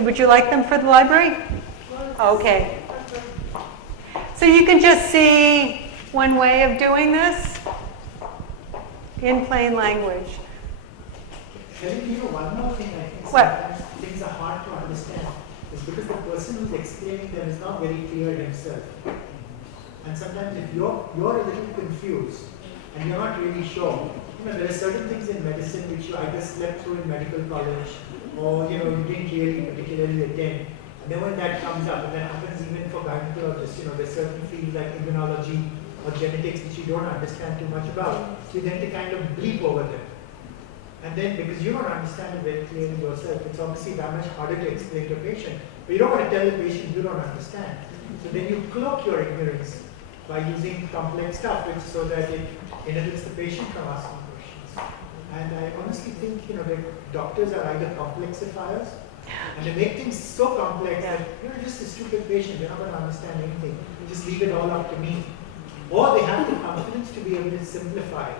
Would you like them for the library? Okay. So you can just see one way of doing this in plain language. Helen, one more thing I think What? sometimes things are hard to understand is because the person who's explaining them is not very clear himself. And sometimes if you're a little confused and you're not really sure, there are certain things in medicine which you either slept through in medical college or you didn't really particularly attend. And then when that comes up, and that happens even for gynecologists, there's certain fields like immunology or genetics which you don't understand too much about. So you tend to kind of bleep over them. And then because you don't understand it very clearly yourself, it's obviously that much harder to explain to a patient. But you don't want to tell the patient you don't understand. So then you cloak your ignorance by using complex stuff so that it inhibits the patient from asking questions. And I honestly think that doctors are either complexifiers and they make things so complex that you're just a stupid patient, you're not going to understand anything. Just leave it all up to me. Or they have the confidence to be able to simplify it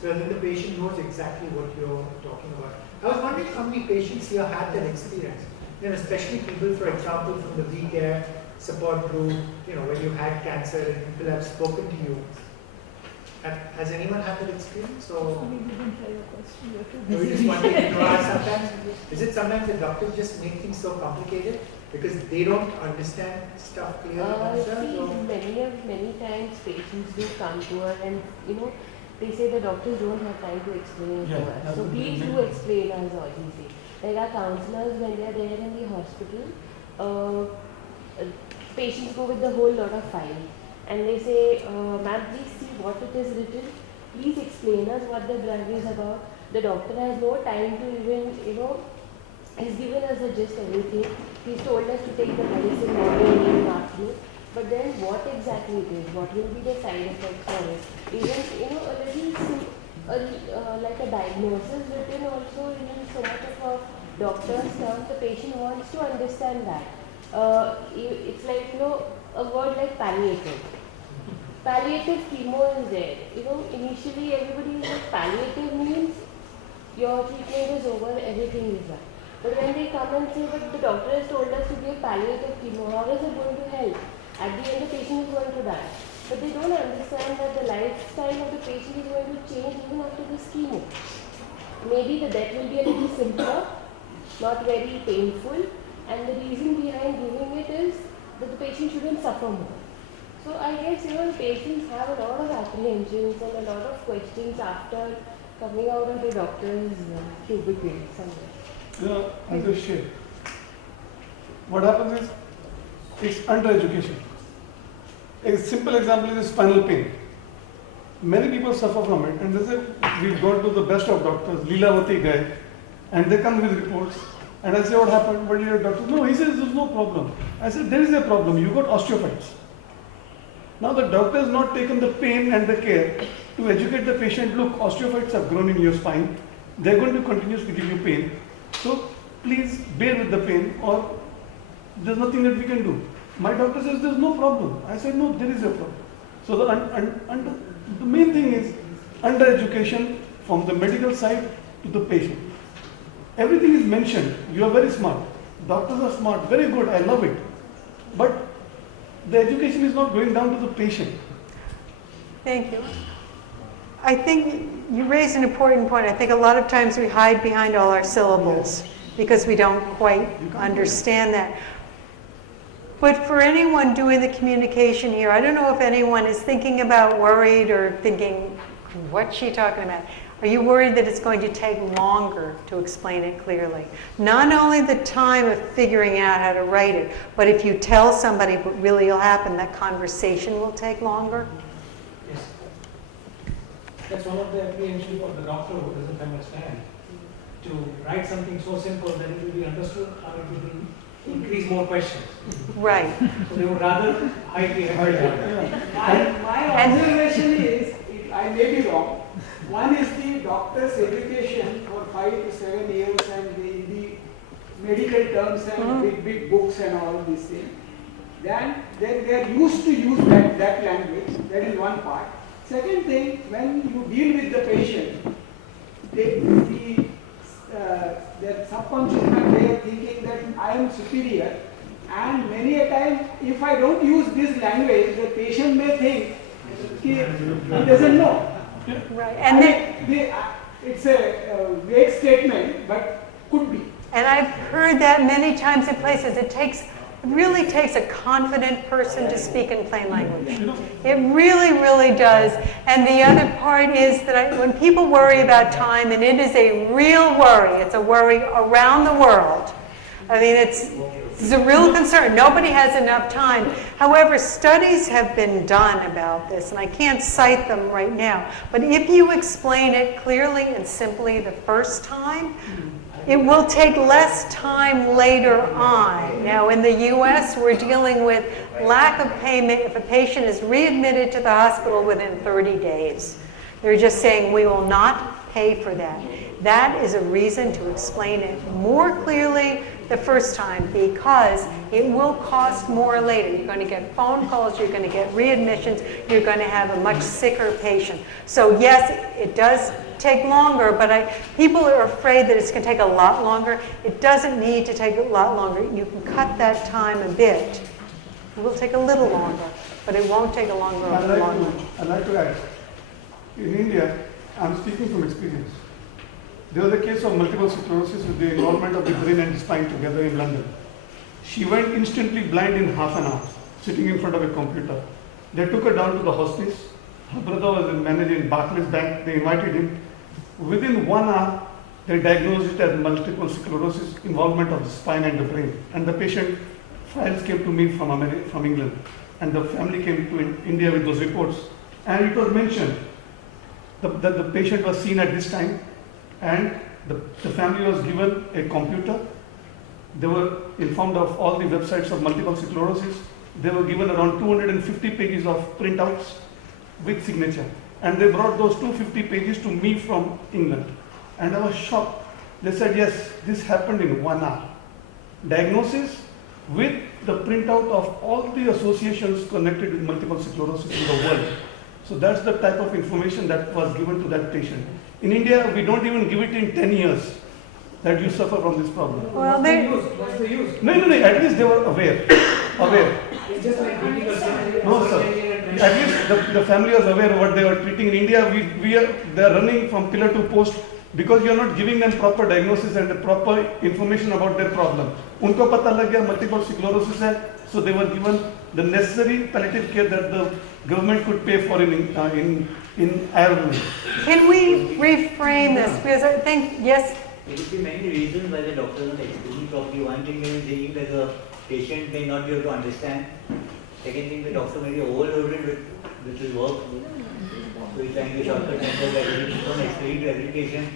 so that the patient knows exactly what you're talking about. I was wondering how many patients here had that experience. Especially people, for example, from the We Care support group, when you had cancer and people have spoken to you. Has anyone had that experience? Or we didn't hear your question. no, you just wanted to know sometimes? Is it sometimes the doctors just make things so complicated because they don't understand stuff clearly themselves? Many times patients do come to us and they say the doctors don't have time to explain it to us. So please do explain us all easy. Like our counselors, when they are there in the hospital, patients go with the whole lot of file and they say, ma'am, please see what it is written. Please explain us what the drug is about. The doctor has no time to even, he's given us a gist everything. He's told us to take the medicine morning, evening, afternoon. But then what exactly it is? What will be the side effects for it? Even, like a diagnosis written also in so much of a doctor's terms, the patient wants to understand that. It's like, a word like palliative. Palliative chemo is there. Initially everybody is like, palliative means your treatment is over, everything is done. But when they come and say, but the doctor has told us to give palliative chemo, how is it going to help? At the end, the patient is going to die. But they don't understand that the lifestyle of the patient is going to change even after this chemo. Maybe the death will be a little simpler, not very painful, and the reason behind giving it is that the patient shouldn't suffer more. So I guess the patients have a lot of apprehensions and a lot of questions after coming out of the doctor's cubicle somewhere. Understood. What happens is, it's undereducation. A simple example is spinal pain. Many people suffer from it, and they say, we've gone to the best of doctors, Leelavati guy, and they come with reports. And I say, what happened? What did your doctor? No, he says there's no problem. I said, there is a problem. You got osteophytes. Now the doctor has not taken the pain and the care to educate the patient. Look, osteophytes have grown in your spine. They're going to continuously give you pain. So please bear with the pain, or there's nothing that we can do. My doctor says there's no problem. I said, no, there is a problem. So the main thing is under-education from the medical side to the patient. Everything is mentioned. You are very smart. Doctors are smart. Very good. I love it. But the education is not going down to the patient. Thank you. I think you raised an important point. I think a lot of times we hide behind all our syllables because we don't quite understand that. But for anyone doing the communication here, I don't know if anyone is thinking about, worried, or thinking, what's she talking about? Are you worried that it's going to take longer to explain it clearly? Not only the time of figuring out how to write it, but if you tell somebody what really will happen, that conversation will take longer? Yes. That's one of the apprehensions for the doctor who doesn't understand. To write something so simple that it will be understood, or it will increase more questions. Right. So they would rather hide behind it. My observation is, I may be wrong, one is the doctor's education for 5 to 7 years and the medical terms and big books and all these things. Then they are used to use that language. That is one part. Second thing, when you deal with the patient, the their subconscious mind way of thinking that I am superior, and many a time if I don't use this language, the patient may think he doesn't know. Right. And it's a vague statement, but could be. And I've heard that many times in places. It really takes a confident person to speak in plain language. It really, really does. And the other part is that when people worry about time, and it is a real worry, it's a worry around the world. I mean, it's a real concern. Nobody has enough time. However, studies have been done about this, and I can't cite them right now. But if you explain it clearly and simply the first time, it will take less time later on. Now, in the U.S., we're dealing with lack of payment if a patient is readmitted to the hospital within 30 days. They're just saying, we will not pay for that. That is a reason to explain it more clearly the first time, because it will cost more later. You're going to get phone calls, you're going to get readmissions, you're going to have a much sicker patient. So yes, it does take longer, but people are afraid that it's going to take a lot longer. It doesn't need to take a lot longer. You can cut that time a bit. It will take a little longer, but it won't take a longer. I'd like to add, in India, I'm speaking from experience. There was a case of multiple sclerosis with the involvement of the brain and spine together in London. She went instantly blind in half an hour, sitting in front of a computer. They took her down to the hospice. Her brother was a manager in Barclays Bank. They invited him. Within 1 hour, they diagnosed it as multiple sclerosis, involvement of the spine and the brain. And the patient files came to me from England. And the family came to India with those reports. And it was mentioned that the patient was seen at this time, and the family was given a computer. They were informed of all the websites of multiple sclerosis. They were given around 250 pages of printouts with signature. And they brought those 250 pages to me from England. And I was shocked. They said, yes, this happened in 1 hour. Diagnosis with the printout of all the associations connected with multiple sclerosis in the world. So that's the type of information that was given to that patient. In India, we don't even give it in 10 years that you suffer from this problem. Well, What's the use? No, at least they were aware. It's just like critical thinking. No, sir. At least the family was aware of what they were treating. In India, they're running from pillar to post because you're not giving them proper diagnosis and the proper information about their problem. Unko pata lag gaya multiple sclerosis hai, so they were given the necessary palliative care that the government could pay for in Ireland. can we reframe this? Because I think, yes, There could be many reasons why the doctor is not explaining properly. One thing may be saying that the patient may not be able to understand. Second thing, the doctor may be overloaded with his work. So he's trying to shortcut himself by don't explain to every patient.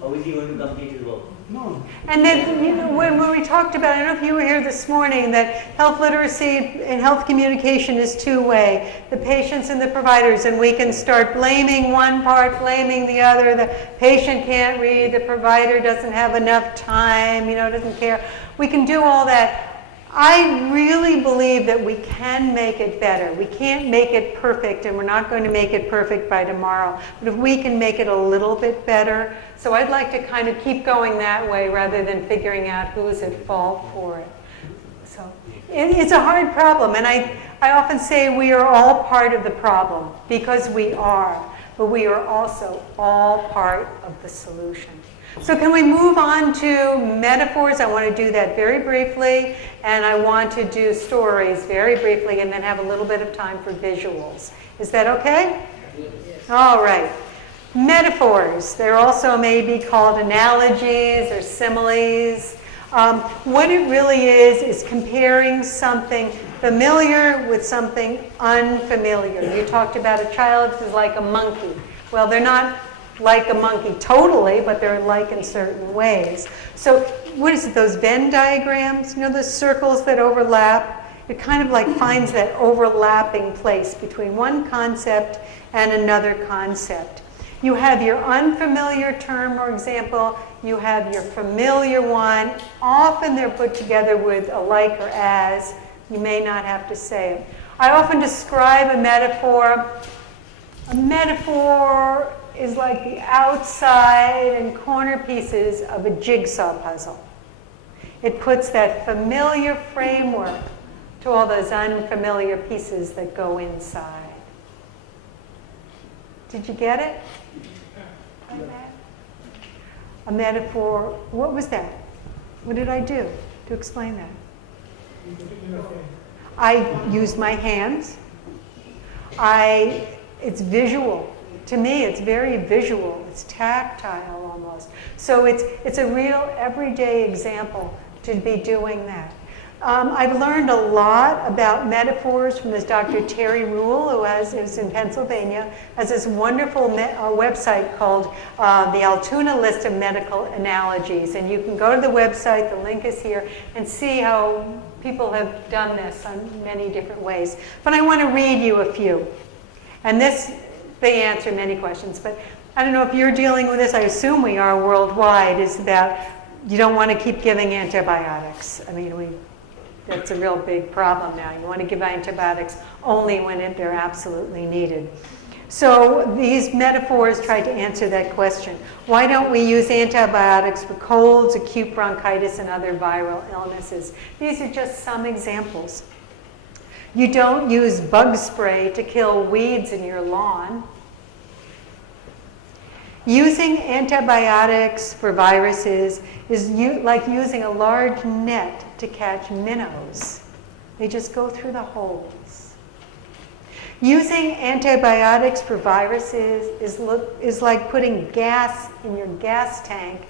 How is he going to complete his work? No. and then when we talked about, I don't know if you were here this morning, that health literacy and health communication is two-way, the patients and the providers, and we can start blaming one part, blaming the other. The patient can't read, the provider doesn't have enough time, doesn't care. We can do all that. I really believe that we can make it better. We can't make it perfect, and we're not going to make it perfect by tomorrow. But if we can make it a little bit better, so I'd like to kind of keep going that way rather than figuring out who's at fault for it. So it's a hard problem, and I often say we are all part of the problem, because we are, but we are also all part of the solution. So can we move on to metaphors? I want to do that very briefly, and I want to do stories very briefly, and then have a little bit of time for visuals. Is that okay? Yes. All right. Metaphors. They're also may be called analogies or similes. What it really is comparing something familiar with something unfamiliar. You talked about a child who's like a monkey. Well, they're not like a monkey totally, but they're like in certain ways. So what is it, those Venn diagrams? The circles that overlap? It kind of like finds that overlapping place between one concept and another concept. You have your unfamiliar term, for example, you have your familiar one. Often they're put together with a like or as. You may not have to say it. I often describe a metaphor is like the outside and corner pieces of a jigsaw puzzle. It puts that familiar framework to all those unfamiliar pieces that go inside. Did you get it? A metaphor. What was that? What did I do to explain that? I used my hands. It's visual. To me, it's very visual. It's tactile almost. So it's a real everyday example to be doing that. I've learned a lot about metaphors from this Dr. Terry Rule, who is in Pennsylvania, has this wonderful website called the Altoona List of Medical Analogies. And you can go to the website, the link is here, and see how people have done this in many different ways. But I want to read you a few. And they answer many questions. But I don't know if you're dealing with this, I assume we are worldwide, is about you don't want to keep giving antibiotics. I mean, that's a real big problem now. You want to give antibiotics only when they're absolutely needed. So these metaphors try to answer that question. Why don't we use antibiotics for colds, acute bronchitis, and other viral illnesses? These are just some examples. You don't use bug spray to kill weeds in your lawn. Using antibiotics for viruses is like using a large net to catch minnows. They just go through the holes. Using antibiotics for viruses is like putting gas in your gas tank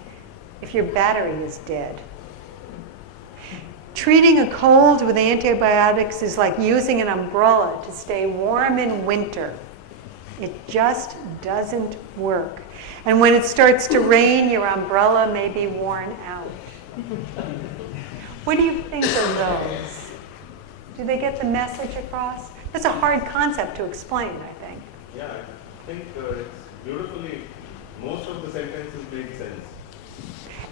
if your battery is dead. Treating a cold with antibiotics is like using an umbrella to stay warm in winter. It just doesn't work. And when it starts to rain, your umbrella may be worn out. What do you think of those? Do they get the message across? That's a hard concept to explain, I think. Yeah, I think it's beautifully, most of the sentences make sense.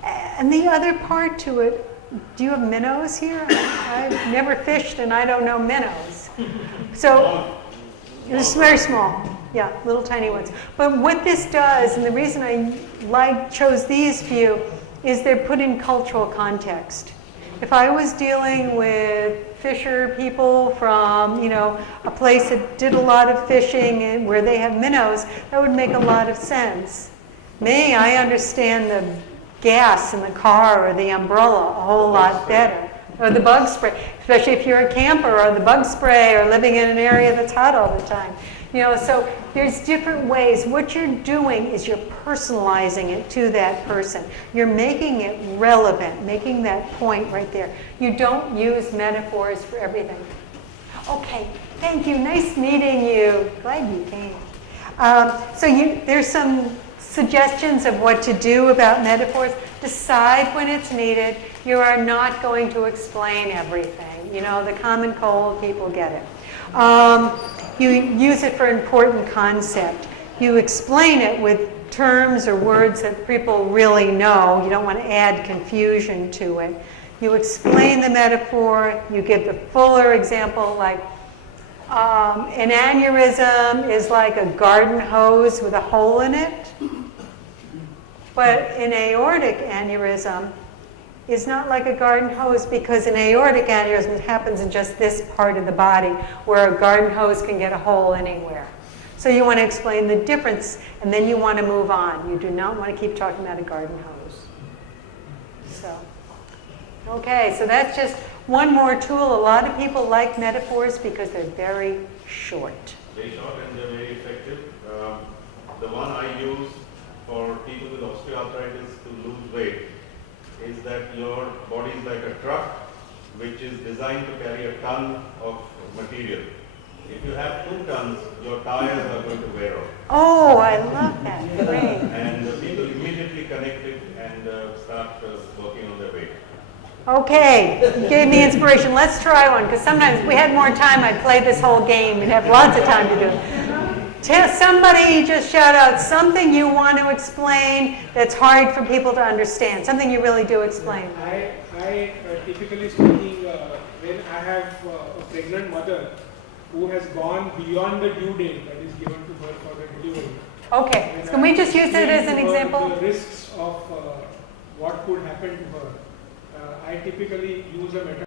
And the other part to it, do you have minnows here? I've never fished and I don't know minnows. So, it's very small. Yeah, little tiny ones. But what this does, and the reason I chose these few, is they're put in cultural context. If I was dealing with fisher people from, a place that did a lot of fishing and where they have minnows, that would make a lot of sense. Me, I understand the gas in the car or the umbrella a whole lot better. Or the bug spray, especially if you're a camper, or the bug spray, or living in an area that's hot all the time. So there's different ways. What you're doing is you're personalizing it to that person. You're making it relevant, making that point right there. You don't use metaphors for everything. Okay, thank you. Nice meeting you. Glad you came. There's some suggestions of what to do about metaphors. Decide when it's needed. You are not going to explain everything. The common cold, people get it. You use it for important concept. You explain it with terms or words that people really know. You don't want to add confusion to it. You explain the metaphor. You give the fuller example, like an aneurysm is like a garden hose with a hole in it. But an aortic aneurysm is not like a garden hose, because an aortic aneurysm happens in just this part of the body, where a garden hose can get a hole anywhere. So you want to explain the difference, and then you want to move on. You do not want to keep talking about a garden hose. Okay, so that's just one more tool. A lot of people like metaphors because they're very short. Very short and they're very effective. The one I use for people with osteoarthritis to lose weight is that your body is like a truck which is designed to carry a ton of material. If you have 2 tons, your tires are going to wear off. Oh, I love that. Great. And people immediately connect it and start working on their weight. Okay, you gave me inspiration. Let's try one, because sometimes if we had more time, I'd play this whole game. We'd have lots of time to do it. Somebody just shout out something you want to explain that's hard for people to understand. Something you really do explain. I typically speaking, when I have a pregnant mother who has gone beyond the due date that is given to her for the delivery, Okay, When can we I just use it as an explain to her example? The risks of what could happen to her. I typically use a metaphor.